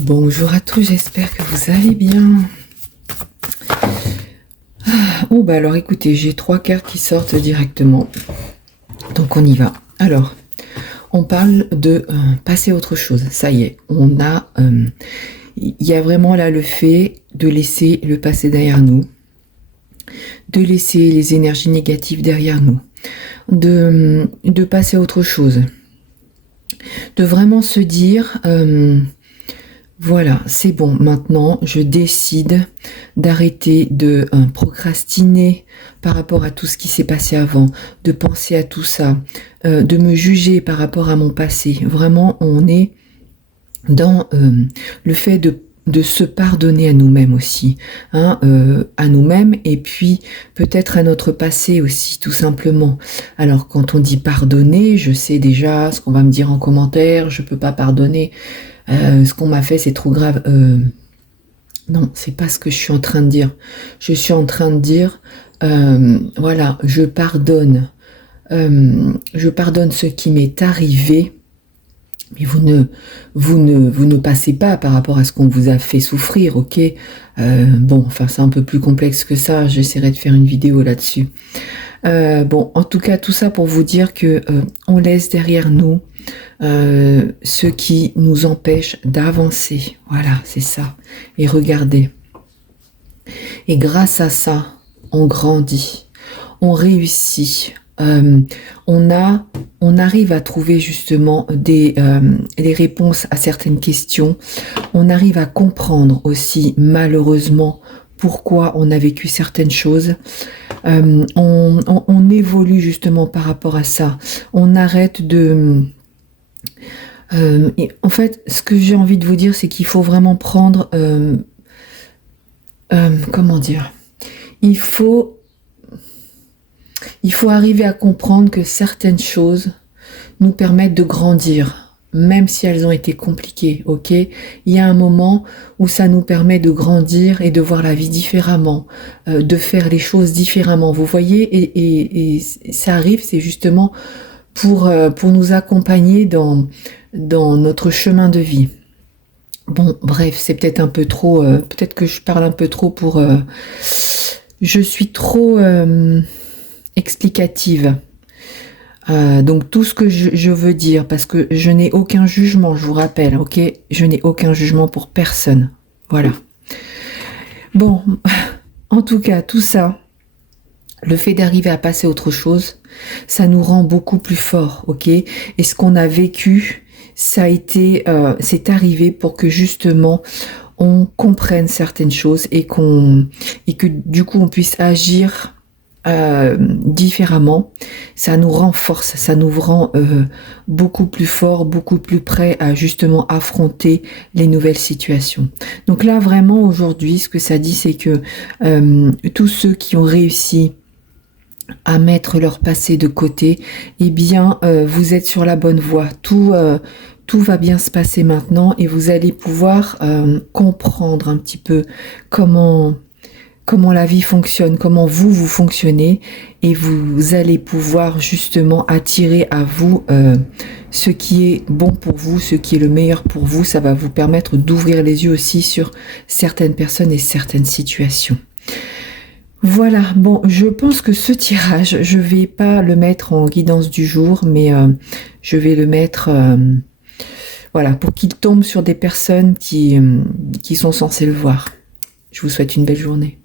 Bonjour à tous, j'espère que vous allez bien. Alors écoutez, j'ai 3 cartes qui sortent directement. Donc on y va. Alors, on parle de passer à autre chose. Ça y est, il y a vraiment là le fait de laisser le passé derrière nous, de laisser les énergies négatives derrière nous, de passer à autre chose, de vraiment se dire... voilà, c'est bon, maintenant je décide d'arrêter de procrastiner par rapport à tout ce qui s'est passé avant, de penser à tout ça, de me juger par rapport à mon passé. Vraiment, on est dans le fait de se pardonner à nous-mêmes aussi, à nous-mêmes et puis peut-être à notre passé aussi, tout simplement. Alors quand on dit pardonner, je sais déjà ce qu'on va me dire en commentaire, je peux pas pardonner. Ce qu'on m'a fait, c'est trop grave. Non, c'est pas ce que je suis en train de dire. Je suis en train de dire, voilà, je pardonne ce qui m'est arrivé, mais vous ne passez pas par rapport à ce qu'on vous a fait souffrir, ok? C'est un peu plus complexe que ça. J'essaierai de faire une vidéo là-dessus. En tout cas, tout ça pour vous dire que on laisse derrière nous ce qui nous empêche d'avancer. Voilà, c'est ça. Et regardez. Et grâce à ça, on grandit, on réussit. On arrive à trouver justement les réponses à certaines questions. On arrive à comprendre aussi, malheureusement, pourquoi on a vécu certaines choses. On évolue justement par rapport à ça. On arrête de... en fait, ce que j'ai envie de vous dire, c'est qu'il faut vraiment prendre... comment dire ? Il faut arriver à comprendre que certaines choses nous permettent de grandir, même si elles ont été compliquées, ok ? Il y a un moment où ça nous permet de grandir et de voir la vie différemment, de faire les choses différemment. Vous voyez, et ça arrive, c'est justement pour nous accompagner dans notre chemin de vie. Bon, bref, c'est peut-être un peu trop... peut-être que je parle un peu trop pour... je suis trop explicative. Donc tout ce que je veux dire, parce que je n'ai aucun jugement, je vous rappelle, ok ? Je n'ai aucun jugement pour personne. Voilà. Bon, en tout cas, tout ça, le fait d'arriver à passer à autre chose, ça nous rend beaucoup plus forts, ok ? Et ce qu'on a vécu, ça a été, c'est arrivé pour que justement on comprenne certaines choses et que du coup on puisse agir différemment. Ça nous renforce, ça nous rend beaucoup plus forts, beaucoup plus prêts à justement affronter les nouvelles situations. Donc là vraiment aujourd'hui, ce que ça dit, c'est que tous ceux qui ont réussi à mettre leur passé de côté, eh bien vous êtes sur la bonne voie. Tout va bien se passer maintenant et vous allez pouvoir comprendre un petit peu comment la vie fonctionne, comment vous fonctionnez, et vous allez pouvoir justement attirer à vous ce qui est bon pour vous, ce qui est le meilleur pour vous. Ça va vous permettre d'ouvrir les yeux aussi sur certaines personnes et certaines situations. Voilà, bon, je pense que ce tirage, je vais pas le mettre en guidance du jour, mais je vais le mettre... voilà, pour qu'il tombe sur des personnes qui sont censées le voir. Je vous souhaite une belle journée.